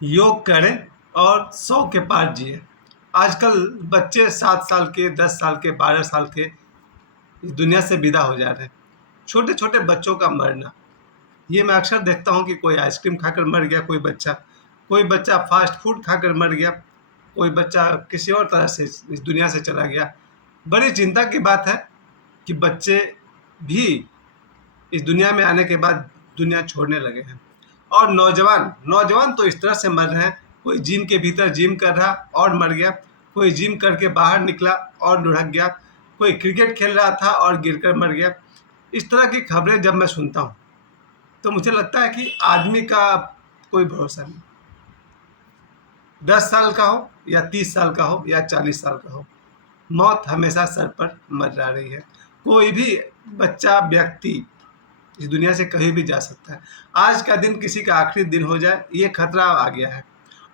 योग करें और 100 के पार जिए। आजकल बच्चे 7 साल के, 10 साल के, 12 साल के इस दुनिया से विदा हो जा रहे हैं। छोटे-छोटे बच्चों का मरना, ये मैं अक्सर देखता हूँ कि कोई आइसक्रीम खाकर मर गया, कोई बच्चा फ़ास्ट फूड खाकर मर गया, कोई बच्चा किसी और तरह से इस दुनिया से चला गया। बड़ी चिंता की बात है कि बच्चे भी इस दुनिया में आने के बाद दुनिया छोड़ने लगे हैं। और नौजवान तो इस तरह से मर रहे हैं, कोई जिम के भीतर जिम कर रहा और मर गया, कोई जिम करके बाहर निकला और लुढ़क गया, कोई क्रिकेट खेल रहा था और गिरकर मर गया। इस तरह की खबरें जब मैं सुनता हूँ तो मुझे लगता है कि आदमी का कोई भरोसा नहीं। 10 साल का हो या 30 साल का हो या 40 साल का हो, मौत हमेशा सर पर मंडरा रही है। कोई भी बच्चा, व्यक्ति इस दुनिया से कहीं भी जा सकता है। आज का दिन किसी का आखिरी दिन हो जाए, ये खतरा आ गया है।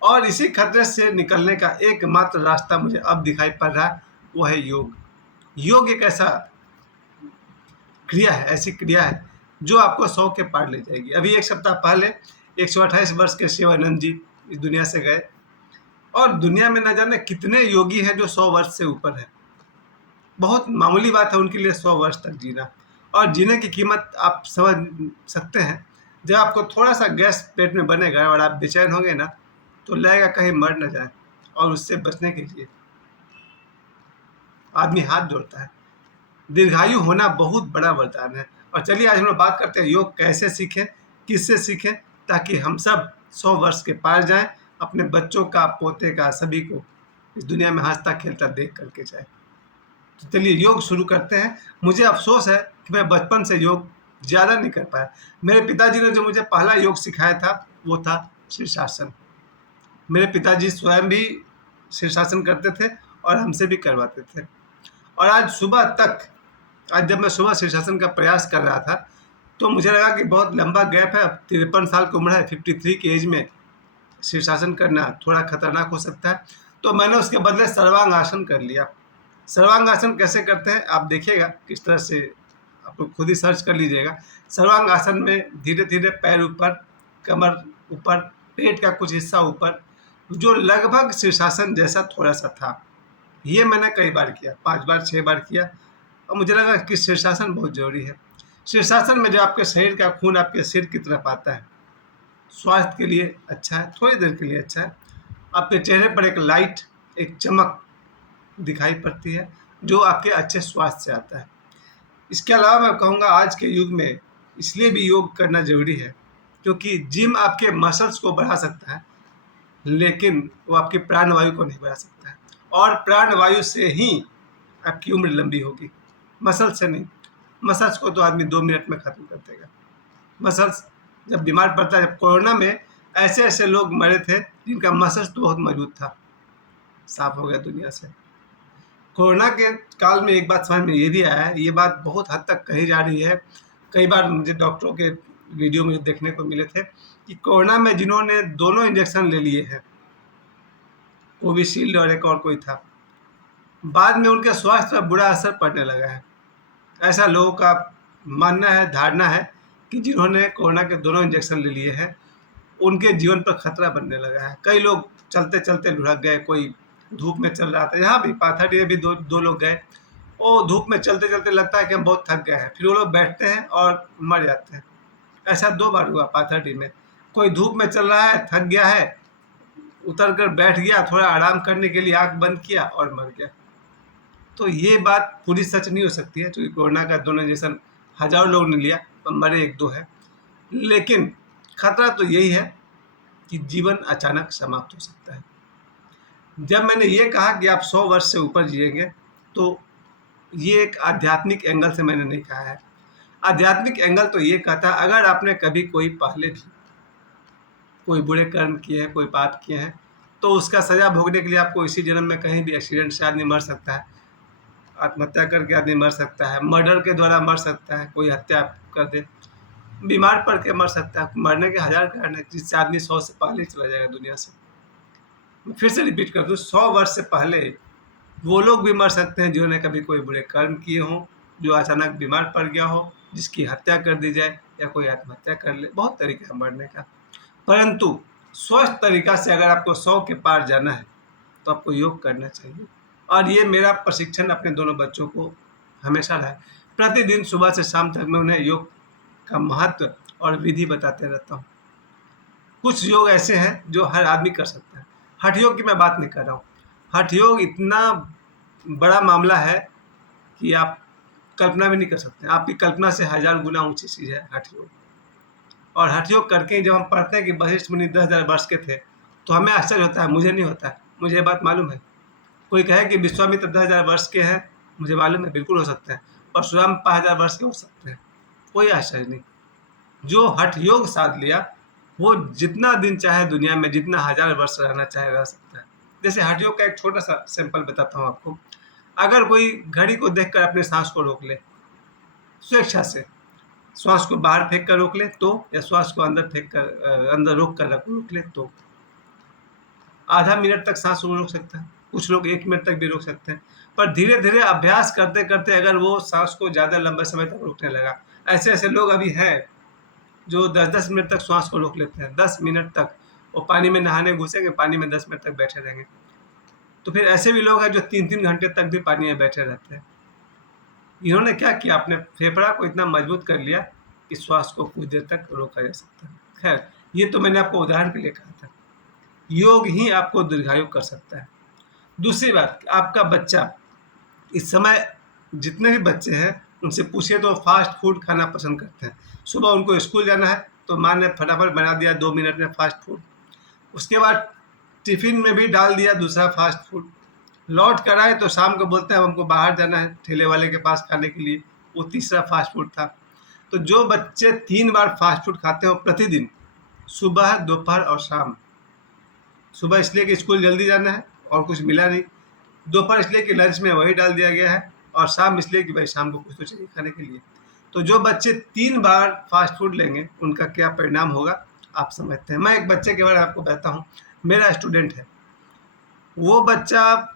और इसी खतरे से निकलने का एकमात्र रास्ता मुझे अब दिखाई पड़ रहा है, वो है योग। योग एक ऐसी क्रिया है जो आपको 100 के पार ले जाएगी। अभी 1 सप्ताह पहले 128 वर्ष के शिवानंद जी इस दुनिया से गए और दुनिया में न जाने कितने योगी हैं जो 100 वर्ष से ऊपर हैं। बहुत मामूली बात है उनके लिए 100 वर्ष तक जीना। और जीने की कीमत आप समझ सकते हैं। जब आपको थोड़ा-सा गैस पेट में बनेगा और आप बेचैन होंगे ना, तो लगेगा कहीं मर ना जाए। और उससे बचने के लिए आदमी हाथ जोड़ता है। दीर्घायु होना बहुत बड़ा वरदान है। और चलिए आज हम लोग बात करते हैं योग कैसे सीखें, किससे सीखें, ताकि हम सब 100 वर्ष के पार जाएँ, अपने बच्चों का, पोते का, सभी को इस दुनिया में हँसता-खेलता देख कर के जाएँ। तो चलिए योग शुरू करते हैं। मुझे अफ़सोस है कि मैं बचपन से योग ज़्यादा नहीं कर पाया। मेरे पिताजी ने जो मुझे पहला योग सिखाया था, वो था शीर्षासन। मेरे पिताजी स्वयं भी शीर्षासन करते थे और हमसे भी करवाते थे। और आज जब मैं सुबह शीर्षासन का प्रयास कर रहा था, तो मुझे लगा कि बहुत लंबा गैप है, अब 53 साल की उम्र है, 53 की एज में शीर्षासन करना थोड़ा खतरनाक हो सकता है। तो मैंने उसके बदले सर्वांग आसन कर लिया। सर्वांग आसन कैसे करते हैं आप देखिएगा, किस तरह से आप लोग खुद ही सर्च कर लीजिएगा। सर्वांग आसन में धीरे-धीरे पैर ऊपर, कमर ऊपर, पेट का कुछ हिस्सा ऊपर, जो लगभग शीर्षासन जैसा थोड़ा-सा था। ये मैंने कई बार किया, 5 बार, 6 बार किया और मुझे लगा कि शीर्षासन बहुत ज़रूरी है। शीर्षासन में जो आपके शरीर का खून आपके सिर की तरफ आता है, स्वास्थ्य के लिए अच्छा है, थोड़ी देर के लिए अच्छा है। आपके चेहरे पर एक लाइट, एक चमक दिखाई पड़ती है, जो आपके अच्छे स्वास्थ्य से आता है। इसके अलावा मैं कहूँगा आज के युग में इसलिए भी योग करना ज़रूरी है, क्योंकि जिम आपके मसल्स को बढ़ा सकता है, लेकिन वो आपकी प्राणवायु को नहीं बढ़ा सकता है। और प्राणवायु से ही आपकी उम्र लंबी होगी, मसल्स से नहीं। मसल्स को तो आदमी 2 मिनट में ख़त्म कर देगा। मसल्स जब बीमार पड़ता है, जब कोरोना में ऐसे-ऐसे लोग मरे थे जिनका मसल्स तो बहुत मजबूत था, साफ हो गया दुनिया से। कोरोना के काल में एक बात समझ में ये भी आया है, ये बात बहुत हद तक कही जा रही है, कई बार मुझे डॉक्टरों के वीडियो मुझे देखने को मिले थे कि कोरोना में जिन्होंने दोनों इंजेक्शन ले लिए हैं, कोविशील्ड और एक और कोई था, बाद में उनके स्वास्थ्य पर बुरा असर पड़ने लगा है। ऐसा लोगों का मानना है, धारणा है कि जिन्होंने कोरोना के दोनों इंजेक्शन ले लिए हैं, उनके जीवन पर खतरा बनने लगा है। कई लोग चलते-चलते लुढ़क गए, कोई धूप में चल रहा था, यहाँ भी पाथर भी दो लोग गए, वो धूप में चलते-चलते लगता है कि हम बहुत थक गए हैं, फिर वो लोग बैठते हैं और मर जाते हैं। ऐसा 2 बार हुआ पाथर में। कोई धूप में चल रहा है, थक गया है, उतर कर बैठ गया, थोड़ा आराम करने के लिए आँख बंद किया और मर गया। तो ये बात पूरी सच नहीं हो सकती है, क्योंकि कोरोना का दोनों इंजेक्शन हज़ारों लोगों ने लिया, तो मरे 1-2 हैं। लेकिन खतरा तो यही है कि जीवन अचानक समाप्त हो सकता है। जब मैंने ये कहा कि आप 100 वर्ष से ऊपर जिएंगे, तो ये एक आध्यात्मिक एंगल से मैंने नहीं कहा है। आध्यात्मिक एंगल तो ये कहता है, अगर आपने कभी पहले भी कोई बुरे कर्म किए हैं, कोई पाप किए हैं, तो उसका सज़ा भोगने के लिए आपको इसी जन्म में कहीं भी एक्सीडेंट से आदमी मर सकता है, आत्महत्या करके आदमी मर सकता है, मर्डर के द्वारा मर सकता है, कोई हत्या कर दे, बीमार पड़ के मर सकता है। मरने के 1000 कारण हैं, जिससे आदमी 100 से पहले ही चला जाएगा दुनिया से। मैं फिर से रिपीट कर दूँ, 100 वर्ष से पहले वो लोग भी मर सकते हैं जिन्होंने कभी कोई बुरे कर्म किए हों, जो अचानक बीमार पड़ गया हो, जिसकी हत्या कर दी जाए या कोई आत्महत्या कर ले, बहुत तरीका है मरने का। परंतु स्वस्थ तरीका से अगर आपको 100 के पार जाना है तो आपको योग करना चाहिए। और ये मेरा प्रशिक्षण अपने दोनों बच्चों को हमेशा रहा है। प्रतिदिन सुबह से शाम तक मैं उन्हें योग का महत्व और विधि बताते रहता हूँ। कुछ योग ऐसे हैं जो हर आदमी कर सकता है। हठ योग की मैं बात नहीं कर रहा हूँ। हठ योग इतना बड़ा मामला है कि आप कल्पना भी नहीं कर सकते। आपकी कल्पना से 1000 गुना ऊँची चीज़ है हठ योग। और हठ योग करके जब हम पढ़ते हैं कि वशिष्ठ मुनि 10,000 वर्ष के थे, तो हमें आश्चर्य होता है, मुझे नहीं होता है। मुझे ये बात मालूम है। कोई कहे कि विश्वामित्र 10,000 वर्ष के हैं, मुझे मालूम है, बिल्कुल हो सकता है। परशुराम 5,000 वर्ष के हो सकते हैं, कोई आश्चर्य नहीं। जो हठ योग साध लिया, वो जितना दिन चाहे दुनिया में, जितना 1000 वर्ष रहना चाहे रह सकता है। जैसे हठ योग का एक छोटा सा सैंपल बताता हूँ आपको। अगर कोई घड़ी को देखकर अपने सांस को रोक ले, स्वेच्छा से श्वास को बाहर फेंक कर रोक ले तो, या श्वास को अंदर फेंक कर अंदर रोक कर रोक ले तो, आधा मिनट तक सांस को रोक सकता है। कुछ लोग 1 मिनट तक भी रोक सकते हैं। पर धीरे धीरे अभ्यास करते करते अगर वो सांस को ज़्यादा लंबे समय तक रोकने लगा, ऐसे ऐसे लोग अभी हैं जो 10-10 मिनट तक श्वास को रोक लेते हैं। 10 मिनट तक वो पानी में नहाने घुसेंगे, पानी में 10 मिनट तक बैठे रहेंगे। तो फिर ऐसे भी लोग हैं जो 3-3 घंटे तक भी पानी में बैठे रहते हैं। इन्होंने क्या किया, अपने फेफड़ा को इतना मजबूत कर लिया कि श्वास को कुछ देर तक रोका जा सकता है। खैर, ये तो मैंने आपको उदाहरण के लिए कहा था। योग ही आपको दीर्घायु कर सकता है। दूसरी बात, आपका बच्चा, इस समय जितने भी बच्चे हैं उनसे पूछिए तो फास्ट फूड खाना पसंद करते हैं। सुबह उनको स्कूल जाना है तो माँ ने फटाफट बना दिया 2 मिनट में फास्ट फूड। उसके बाद टिफिन में भी डाल दिया दूसरा फास्ट फूड। लौट कर आए तो शाम को बोलते हैं हमको बाहर जाना है ठेले वाले के पास खाने के लिए, वो तीसरा फास्ट फूड था। तो जो बच्चे 3 बार फास्ट फूड खाते हो प्रतिदिन, सुबह, दोपहर और शाम। सुबह इसलिए कि स्कूल जल्दी जाना है और कुछ मिला नहीं, दोपहर इसलिए कि लंच में वही डाल दिया गया है, और शाम इसलिए कि भाई शाम को कुछ तो चाहिए खाने के लिए। तो जो बच्चे 3 बार फास्ट फूड लेंगे उनका क्या परिणाम होगा आप समझते हैं। मैं एक बच्चे के बारे में आपको बताता हूँ, मेरा स्टूडेंट है। वो बच्चा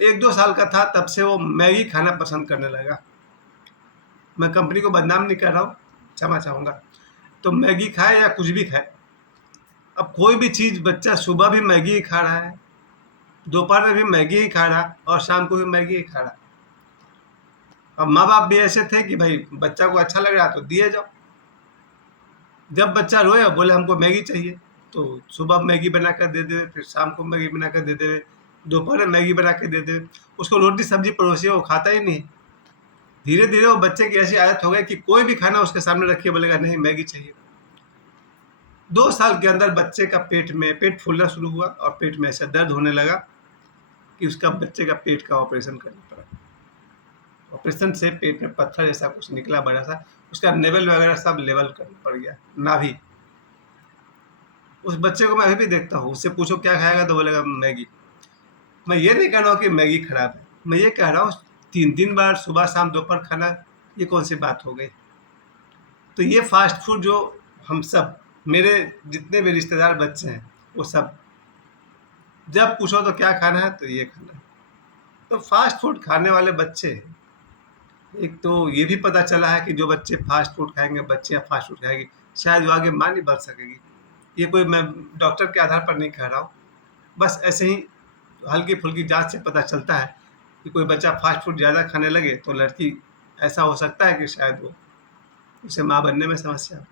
1-2 साल का था तब से वो मैगी खाना पसंद करने लगा। मैं कंपनी को बदनाम नहीं कर रहा हूँ, क्षमा चाहूँगा। तो मैगी खाए या कुछ भी खाए, अब कोई भी चीज़, बच्चा सुबह भी मैगी ही खा रहा है, दोपहर में भी मैगी ही खा रहा और शाम को भी मैगी ही खा रहा। अब माँ बाप भी ऐसे थे कि भाई बच्चा को अच्छा लग रहा तो दिए जाओ। जब बच्चा रोए और बोले हमको मैगी चाहिए, तो सुबह मैगी बना कर दे दे, फिर शाम को मैगी बना कर दे दे, दोपहर में मैगी बना के दे दे। उसको रोटी सब्जी परोसिए, वो खाता ही नहीं। धीरे धीरे वो बच्चे की ऐसी आदत हो गई कि कोई भी खाना उसके सामने रखिए बोलेगा नहीं मैगी चाहिए। 2 साल के अंदर बच्चे का पेट फूलना शुरू हुआ और पेट में ऐसा दर्द होने लगा कि उसका बच्चे का पेट का ऑपरेशन करना पड़ा। ऑपरेशन से पेट में पत्थर जैसा कुछ निकला बड़ा सा, उसका नेवल वगैरह सब लेवल करना पड़ गया, नाभि। उस बच्चे को मैं अभी भी देखता हूँ, उससे पूछो क्या खाएगा तो बोलेगा मैगी। मैं ये नहीं कह रहा हूँ कि मैगी खराब है, मैं ये कह रहा हूँ 3-3 बार सुबह शाम दोपहर खाना, ये कौन सी बात हो गई। तो ये फास्ट फूड जो हम सब, मेरे जितने भी रिश्तेदार बच्चे हैं, वो सब जब पूछो तो क्या खाना है तो ये खाना है। तो फास्ट फूड खाने वाले बच्चे, एक तो ये भी पता चला है कि जो बच्चे फास्ट फूड खाएंगे, बच्चियाँ फास्ट फूड खाएंगी, शायद वो आगे माँ नहीं बन सकेगी। ये कोई मैं डॉक्टर के आधार पर नहीं कह रहा हूँ, बस ऐसे ही हल्की फुल्की जांच से पता चलता है कि कोई बच्चा फास्ट फूड ज़्यादा खाने लगे तो लड़की, ऐसा हो सकता है कि शायद वो, उसे माँ बनने में समस्या हो।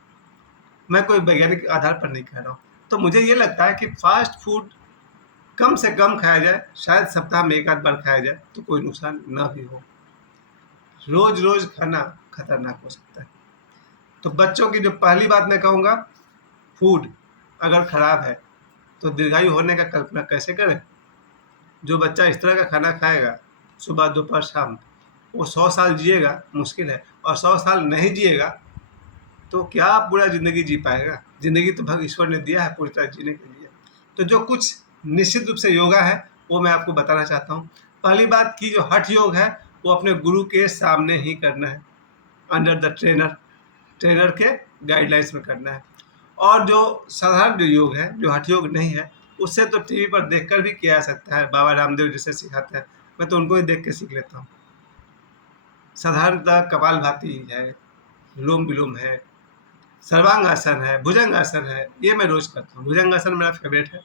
मैं कोई वैज्ञानिक आधार पर नहीं कह रहा हूँ। तो मुझे ये लगता है कि फास्ट फूड कम से कम खाया जाए, शायद सप्ताह में 1 आध बार खाया जाए तो कोई नुकसान ना भी हो। रोज रोज खाना खतरनाक हो सकता है। तो बच्चों की जो पहली बात मैं कहूँगा, फूड अगर खराब है तो दीर्घायु होने का कल्पना कैसे करें। जो बच्चा इस तरह का खाना खाएगा सुबह दोपहर शाम, वो 100 साल जिएगा मुश्किल है, और 100 साल नहीं जिएगा तो क्या पूरा ज़िंदगी जी पाएगा। ज़िंदगी तो ईश्वर ने दिया है पूरी तरह जीने के लिए। तो जो कुछ निश्चित रूप से योगा है वो मैं आपको बताना चाहता हूँ। पहली बात की जो हठ योग है वो अपने गुरु के सामने ही करना है, अंडर द ट्रेनर के गाइडलाइंस में करना है। और जो साधारण जो योग है, जो हठ योग नहीं है, उससे तो टीवी पर देखकर भी किया जा सकता है। बाबा रामदेव जिसे सिखाते हैं, मैं तो उनको ही देख के सीख लेता हूँ। साधारणतः कपालभाति है, अनुलोम विलोम है, सर्वांगासन है, भुजंगासन है, ये मैं रोज करता हूँ। भुजंगासन मेरा फेवरेट है,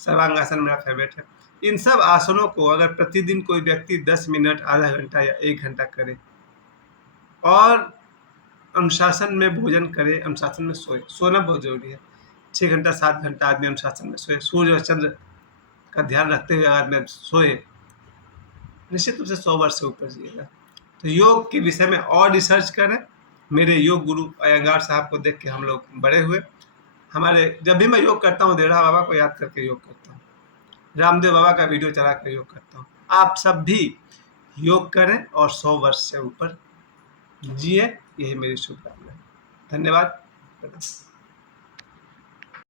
सर्वांगासन मेरा फेवरेट है। इन सब आसनों को अगर प्रतिदिन कोई व्यक्ति 10 मिनट, आधा घंटा या 1 घंटा करे और अनुशासन में भोजन करे, अनुशासन में सोए। सोना बहुत ज़रूरी है। 6 घंटा 7 घंटा आदमी अनुशासन में सोए, सूर्य और चंद्र का ध्यान रखते हुए अगर आदमी सोए, निश्चित रूप से 100 वर्ष से ऊपर जिएगा। तो योग के विषय में और रिसर्च करें। मेरे योग गुरु अयंगार साहब को देख के हम लोग बड़े हुए। हमारे जब भी मैं योग करता हूँ, देढ़ा बाबा को याद करके योग करता हूँ, रामदेव बाबा का वीडियो चला कर योग करता हूँ। आप सब भी योग करें और 100 वर्ष से ऊपर जिए, यही मेरी शुभकामना है। धन्यवाद।